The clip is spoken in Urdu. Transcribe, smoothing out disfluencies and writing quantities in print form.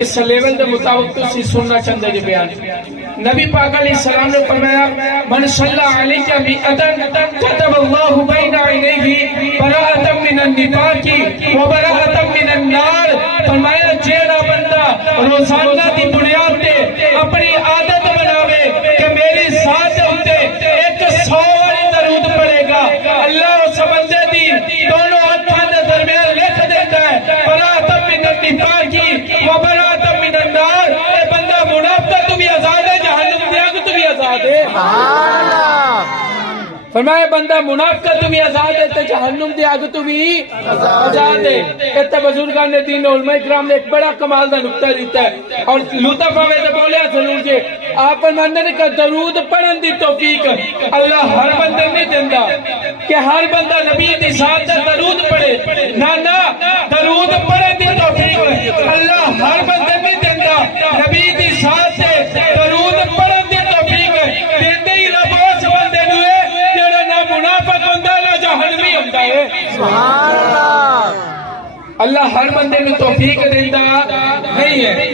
اس لیول دے مطابق تو سی سننا چندے جو بیان نبی پاک علیہ السلام نے فرمایا من صلی علیہ بیعتن کتب اللہ بین عینیہ براءۃ من النفاق و براءۃ من النار فرمایا جیڑا بندہ روزانہ دی بنیاد تے اپنی عادت بناوے کہ میری ذات ہوتے 100 والی درود پڑھے گا اللہ اس بندے دی دونوں ہاتھاں دے درمیان لکھ دیتا ہے براءۃ من النفاق و براءۃ من النار اے بندہ منافقت تو بھی آزاد ہے جہنم دی آگ تو بھی آزاد ہے فرمایا بندہ منافقت تو بھی آزاد ہے تو جہنم دی آگ تو بھی آزاد ہے اتنے بزرگان نے دین علماء اکرام نے ایک بڑا کمال دا نکتہ دیتا ہے اور لطف آوے تو بولیا ضرور جے آپ فرماندے نے کہ درود پڑھن دی توفیق اللہ ہر بندے نہیں دیندہ کہ ہر بندہ نبی دی ذات سے درود پڑھے نہ درود پڑھن دی توفیق اللہ ہر بندے نہیں دیندہ نبی دی ذات سے درود پڑھن دی توفیق دیندے ہی رب اس بندے نوے جڑا نہ منافق ہوندہ نہ جہنمی ہوندہ ہے سبحان اللہ اللہ ہر بندے میں توفیق دیندہ نہیں ہے